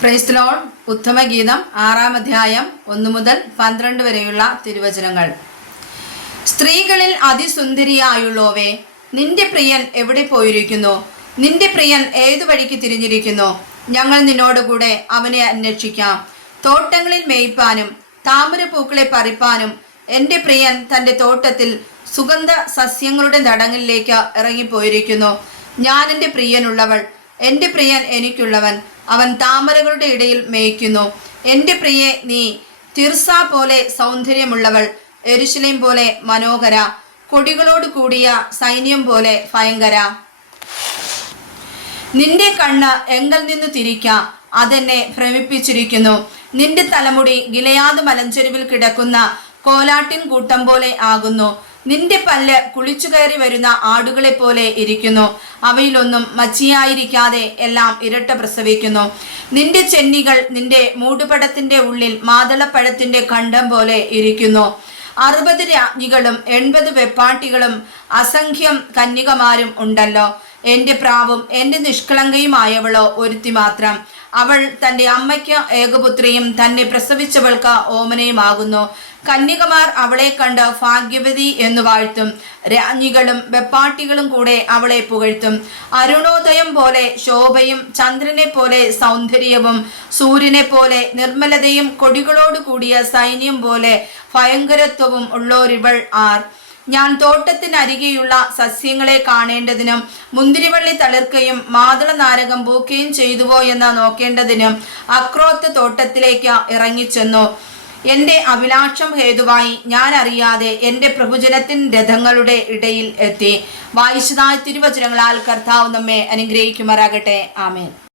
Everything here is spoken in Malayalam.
Price the Lord. ഉത്തമഗീതം 6-ാം അധ്യായം 1 മുതൽ 12 വരെയുള്ള തിരുവചനങ്ങൾ. സ്ത്രീകളിൽ അതിസുന്ദരിയായുള്ളോവേ, നിന്റെ പ്രിയൻ എവിടെ പോയിരിക്കുന്നു? നിന്റെ പ്രിയൻ ഏതു വഴിക്ക് തിരിഞ്ഞിരിക്കുന്നു? ഞങ്ങൾ നിന്നോടുകൂടെ അവനെ അന്വേഷിക്കാം. തോട്ടങ്ങളിൽ മേയ്പ്പാനും താമരപ്പൂക്കളെ പറിപ്പാനും എൻ്റെ പ്രിയൻ തൻ്റെ തോട്ടത്തിൽ സുഗന്ധ സസ്യങ്ങളുടെ തടങ്ങളിലേക്ക് ഇറങ്ങിപ്പോയിരിക്കുന്നു. ഞാൻ എൻ്റെ പ്രിയനുള്ളവൾ, എൻ്റെ പ്രിയൻ എനിക്കുള്ളവൻ. അവൻ താമരകളുടെ ഇടയിൽ മേയ്ക്കുന്നു. എൻ്റെ പ്രിയെ, നീ തിർസ പോലെ സൗന്ദര്യമുള്ളവൾ, യെരൂശലേം പോലെ മനോഹര, കൊടികളോട് കൂടിയ സൈന്യം പോലെ ഭയങ്കര. നിന്റെ കണ്ണ് എങ്കൽ നിന്നു തിരിക്ക, അതെന്നെ ഭ്രമിപ്പിച്ചിരിക്കുന്നു. നിന്റെ തലമുടി ഗിലെയാദ് മലഞ്ചെരുവിൽ കിടക്കുന്ന കോലാട്ടിൻ കൂട്ടം പോലെ ആകുന്നു. നിന്റെ പല്ല് കുളിച്ചു കയറി വരുന്ന ആടുകളെ പോലെ ഇരിക്കുന്നു. അവയിലൊന്നും മച്ചിയായിരിക്കാതെ എല്ലാം ഇരട്ട പ്രസവിക്കുന്നു. നിന്റെ ചെന്നികൾ നിന്റെ മൂടുപടത്തിന്റെ ഉള്ളിൽ മാതളപ്പഴത്തിന്റെ ഖണ്ഡം പോലെ ഇരിക്കുന്നു. 60 രാജ്ഞികളും 80 വെപ്പാട്ടികളും അസംഖ്യം കന്യകമാരും ഉണ്ടല്ലോ. എൻ്റെ പ്രാവും എൻ്റെ നിഷ്കളങ്കയുമായവളോ ഒരുത്തി മാത്രം. അവൾ തൻ്റെ അമ്മയ്ക്ക് ഏകപുത്രിയും തന്നെ പ്രസവിച്ചവൾക്ക് ഓമനയുമാകുന്നു. കന്യകമാർ അവളെ കണ്ട് ഭാഗ്യവതി എന്ന് വാഴ്ത്തും. രാജ്ഞികളും വെപ്പാട്ടികളും കൂടെ അവളെ പുകഴ്ത്തും. അരുണോദയം പോലെ ശോഭയും ചന്ദ്രനെ പോലെ സൗന്ദര്യവും സൂര്യനെ പോലെ നിർമ്മലതയും കൊടികളോട് കൂടിയ സൈന്യം പോലെ ഭയങ്കരത്വവും ഉള്ളോരിവൾ ആർ? ഞാൻ തോട്ടത്തിനരികെയുള്ള സസ്യങ്ങളെ കാണേണ്ടതിനും മുന്തിരിവള്ളി തളിർക്കുകയും മാതള നാരകം പൂക്കുകയും ചെയ്തുവോ എന്ന് നോക്കേണ്ടതിനും അക്രോത്ത് തോട്ടത്തിലേക്ക് ഇറങ്ങിച്ചെന്നു. എൻ്റെ അഭിലാഷം ഹേതുവായി ഞാൻ അറിയാതെ എൻ്റെ പ്രഭുജനത്തിൻ രഥങ്ങളുടെ ഇടയിൽ എത്തി. വായിച്ചതായ തിരുവചനങ്ങളാൽ കർത്താവ് നമ്മെ അനുഗ്രഹിക്കുമാറാകട്ടെ. ആമേൻ.